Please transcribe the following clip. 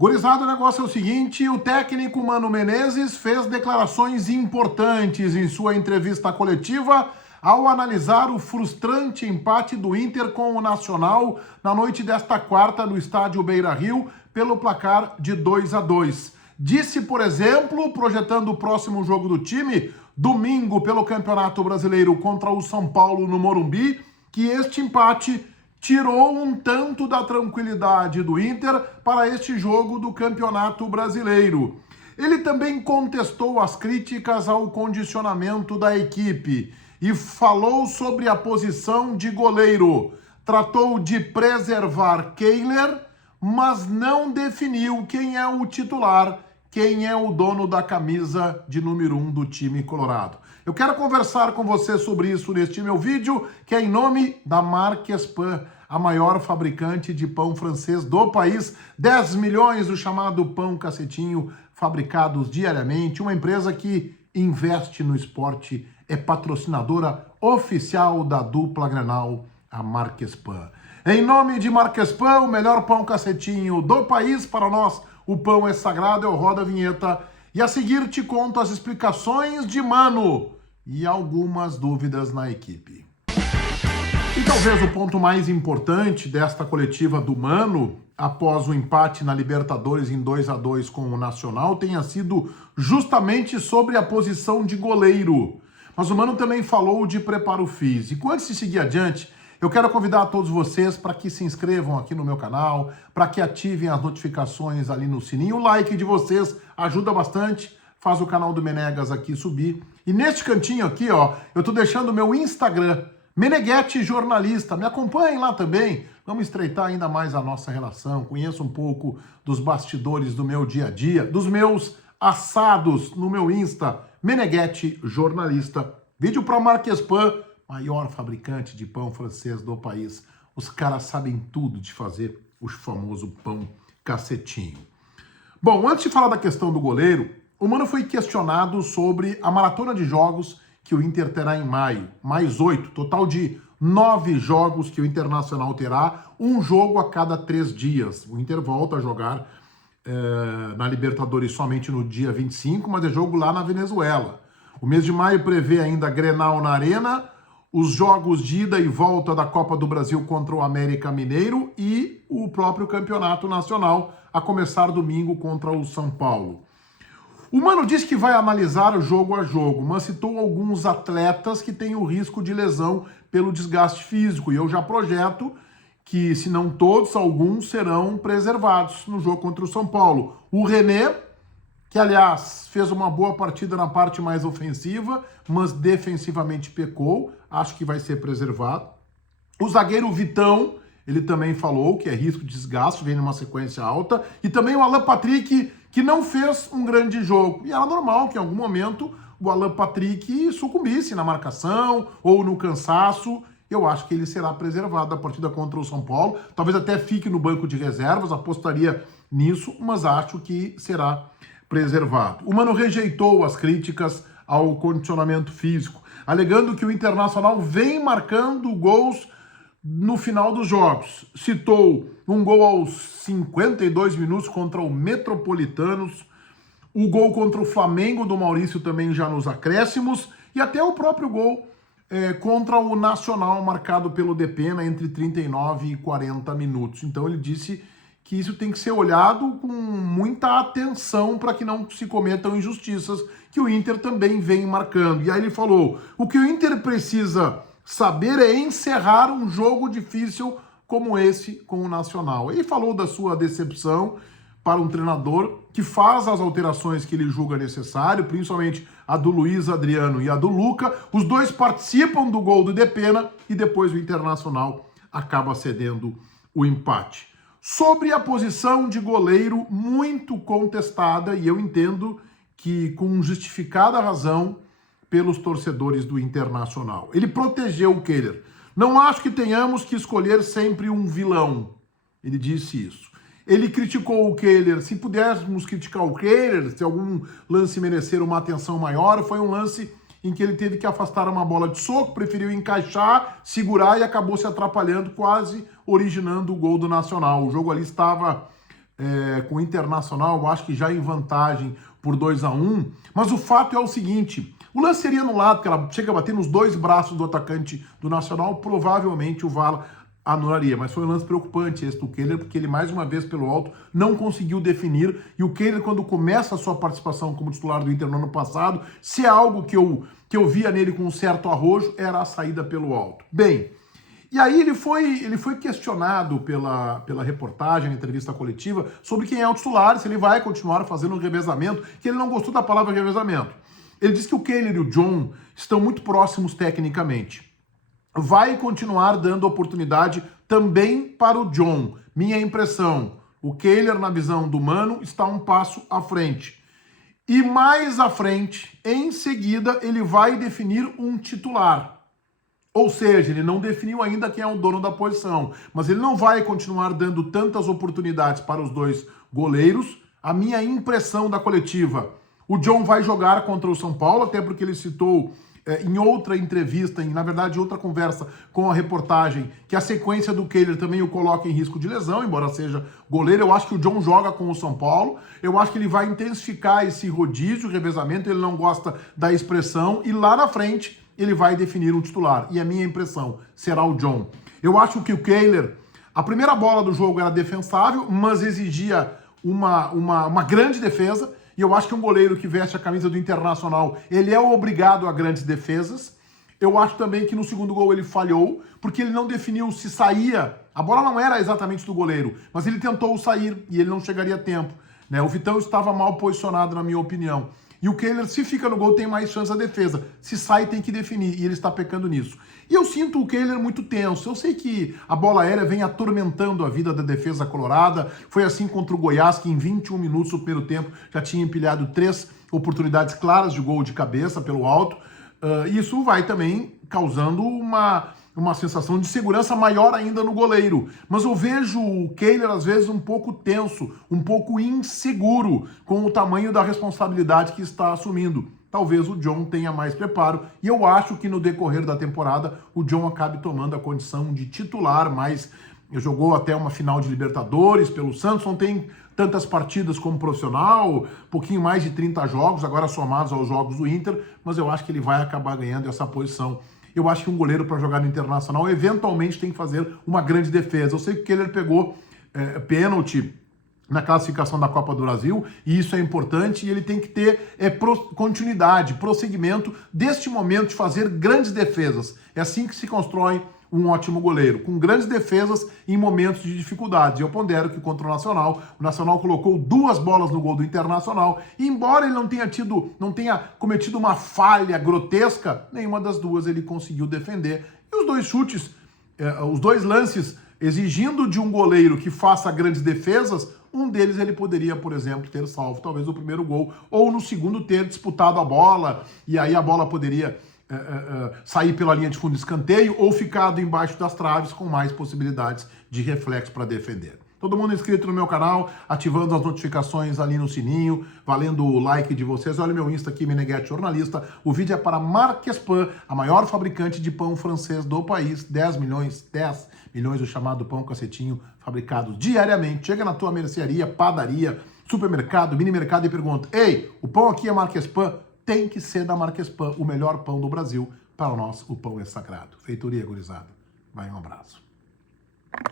Gurizada, o negócio é o seguinte, o técnico Mano Menezes fez declarações importantes em sua entrevista coletiva ao analisar o frustrante empate do Inter com o Nacional na noite desta quarta no estádio Beira-Rio pelo placar de 2-2. Disse, por exemplo, projetando o próximo jogo do time, domingo pelo Campeonato Brasileiro contra o São Paulo no Morumbi, que este empate tirou um tanto da tranquilidade do Inter para este jogo do Campeonato Brasileiro. Ele também contestou as críticas ao condicionamento da equipe e falou sobre a posição de goleiro. Tratou de preservar Kehler, mas não definiu quem é o titular, quem é o dono da camisa de número 1 do time colorado. Eu quero conversar com você sobre isso neste meu vídeo, que é em nome da Marques Pan, a maior fabricante de pão francês do país. 10 milhões do chamado pão cacetinho, fabricados diariamente. Uma empresa que investe no esporte, é patrocinadora oficial da dupla Grenal, a Marques Pan. Em nome de Marques Pan, o melhor pão cacetinho do país, para nós o pão é sagrado, eu rodo a vinheta. E a seguir te conto as explicações de Mano e algumas dúvidas na equipe. E talvez o ponto mais importante desta coletiva do Mano, após o empate na Libertadores em 2-2 com o Nacional, tenha sido justamente sobre a posição de goleiro. Mas o Mano também falou de preparo físico. Antes de seguir adiante, eu quero convidar a todos vocês para que se inscrevam aqui no meu canal, para que ativem as notificações ali no sininho. O like de vocês ajuda bastante, faz o canal do Menegas aqui subir. E neste cantinho aqui, ó, eu tô deixando o meu Instagram, Meneghetti Jornalista. Me acompanhem lá também. Vamos estreitar ainda mais a nossa relação. Conheça um pouco dos bastidores do meu dia a dia, dos meus assados no meu Insta, Meneghetti Jornalista. Vídeo para Marques Pan, maior fabricante de pão francês do país. Os caras sabem tudo de fazer o famoso pão cacetinho. Bom, antes de falar da questão do goleiro, o Mano foi questionado sobre a maratona de jogos que o Inter terá em maio. Mais 8, total de 9 jogos que o Internacional terá, um jogo a cada 3 dias. O Inter volta a jogar na Libertadores somente no dia 25, mas é jogo lá na Venezuela. O mês de maio prevê ainda Grenal na Arena, os jogos de ida e volta da Copa do Brasil contra o América Mineiro e o próprio Campeonato Nacional, a começar domingo contra o São Paulo. O Mano disse que vai analisar o jogo a jogo, mas citou alguns atletas que têm o risco de lesão pelo desgaste físico, e eu já projeto que, se não todos, alguns serão preservados no jogo contra o São Paulo. O René, que aliás fez uma boa partida na parte mais ofensiva, mas defensivamente pecou, acho que vai ser preservado. O zagueiro Vitão, ele também falou que é risco de desgaste, vem numa sequência alta. E também o Alan Patrick, que não fez um grande jogo. E era normal que em algum momento o Alan Patrick sucumbisse na marcação ou no cansaço. Eu acho que ele será preservado da partida contra o São Paulo. Talvez até fique no banco de reservas, apostaria nisso, mas acho que será preservado. O Mano rejeitou as críticas ao condicionamento físico, alegando que o Internacional vem marcando gols no final dos jogos. Citou um gol aos 52 minutos contra o Metropolitanos, o gol contra o Flamengo do Maurício também já nos acréscimos, e até o próprio gol contra o Nacional, marcado pelo Depena entre 39 e 40 minutos. Então ele disse que isso tem que ser olhado com muita atenção para que não se cometam injustiças, que o Inter também vem marcando. E aí ele falou, o que o Inter precisa saber é encerrar um jogo difícil como esse com o Nacional. Ele falou da sua decepção para um treinador que faz as alterações que ele julga necessário, principalmente a do Luiz Adriano e a do Luca. Os dois participam do gol do Depena e depois o Internacional acaba cedendo o empate. Sobre a posição de goleiro, muito contestada, e eu entendo que com justificada razão pelos torcedores do Internacional. Ele protegeu o Kehler. Não acho que tenhamos que escolher sempre um vilão. Ele disse isso. Ele criticou o Kehler. Se pudéssemos criticar o Kehler, se algum lance merecer uma atenção maior, foi um lance em que ele teve que afastar uma bola de soco, preferiu encaixar, segurar e acabou se atrapalhando, quase originando o gol do Nacional. O jogo ali estava com o Internacional, eu acho que já em vantagem por 2-1, mas o fato é o seguinte, o lance seria anulado, porque ela chega a bater nos dois braços do atacante do Nacional, provavelmente o VAR anularia, mas foi um lance preocupante esse do Kehler, porque ele mais uma vez pelo alto não conseguiu definir, e o Kehler quando começa a sua participação como titular do Inter no ano passado, se é algo que eu via nele com um certo arrojo, era a saída pelo alto. Bem, e aí ele foi questionado pela reportagem, na entrevista coletiva, sobre quem é o titular, se ele vai continuar fazendo um revezamento, que ele não gostou da palavra revezamento. Ele disse que o Kehler e o John estão muito próximos tecnicamente. Vai continuar dando oportunidade também para o John. Minha impressão, o Kehler, na visão do Mano, está um passo à frente. E mais à frente, em seguida, ele vai definir um titular. Ou seja, ele não definiu ainda quem é o dono da posição, mas ele não vai continuar dando tantas oportunidades para os dois goleiros. A minha impressão da coletiva, o John vai jogar contra o São Paulo, até porque ele citou em outra entrevista, na verdade outra conversa com a reportagem, que a sequência do Kehler também o coloca em risco de lesão, embora seja goleiro. Eu acho que o John joga com o São Paulo, eu acho que ele vai intensificar esse rodízio, revezamento, ele não gosta da expressão, e lá na frente ele vai definir um titular, e a minha impressão será o John. Eu acho que o Kehler, a primeira bola do jogo era defensável, mas exigia uma grande defesa, e eu acho que um goleiro que veste a camisa do Internacional, ele é obrigado a grandes defesas. Eu acho também que no segundo gol ele falhou, porque ele não definiu se saía. A bola não era exatamente do goleiro, mas ele tentou sair e ele não chegaria a tempo, né? O Vitão estava mal posicionado, na minha opinião. E o Kehler, se fica no gol, tem mais chance a defesa. Se sai, tem que definir, e ele está pecando nisso. E eu sinto o Kehler muito tenso. Eu sei que a bola aérea vem atormentando a vida da defesa colorada. Foi assim contra o Goiás, que em 21 minutos do primeiro tempo já tinha empilhado 3 oportunidades claras de gol de cabeça pelo alto. Isso vai também causando uma sensação de segurança maior ainda no goleiro. Mas eu vejo o Kehler, às vezes, um pouco tenso, um pouco inseguro com o tamanho da responsabilidade que está assumindo. Talvez o John tenha mais preparo, e eu acho que no decorrer da temporada o John acabe tomando a condição de titular, mas jogou até uma final de Libertadores pelo Santos, não tem tantas partidas como profissional, pouquinho mais de 30 jogos, agora somados aos jogos do Inter, mas eu acho que ele vai acabar ganhando essa posição. Eu acho que um goleiro para jogar no Internacional eventualmente tem que fazer uma grande defesa. Eu sei que ele pegou pênalti na classificação da Copa do Brasil, e isso é importante, e ele tem que ter continuidade, prosseguimento deste momento de fazer grandes defesas. É assim que se constrói um ótimo goleiro, com grandes defesas em momentos de dificuldades. Eu pondero que contra o Nacional colocou 2 bolas no gol do Internacional, e embora ele não tenha cometido uma falha grotesca, nenhuma das duas ele conseguiu defender. E os 2 chutes, os 2 lances exigindo de um goleiro que faça grandes defesas, um deles ele poderia, por exemplo, ter salvo talvez o primeiro gol, ou no segundo ter disputado a bola, e aí a bola poderia sair pela linha de fundo de escanteio, ou ficado embaixo das traves com mais possibilidades de reflexo para defender. Todo mundo inscrito no meu canal, ativando as notificações ali no sininho, valendo o like de vocês. Olha o meu Insta aqui, Meneghetti Jornalista. O vídeo é para Marquespan, a maior fabricante de pão francês do país. 10 milhões do chamado pão cacetinho, fabricado diariamente. Chega na tua mercearia, padaria, supermercado, mini mercado e pergunta: ei, o pão aqui é Marquespan? Tem que ser da Marquespan, o melhor pão do Brasil. Para nós, o pão é sagrado. Feitoria, gurizada. Vai, um abraço.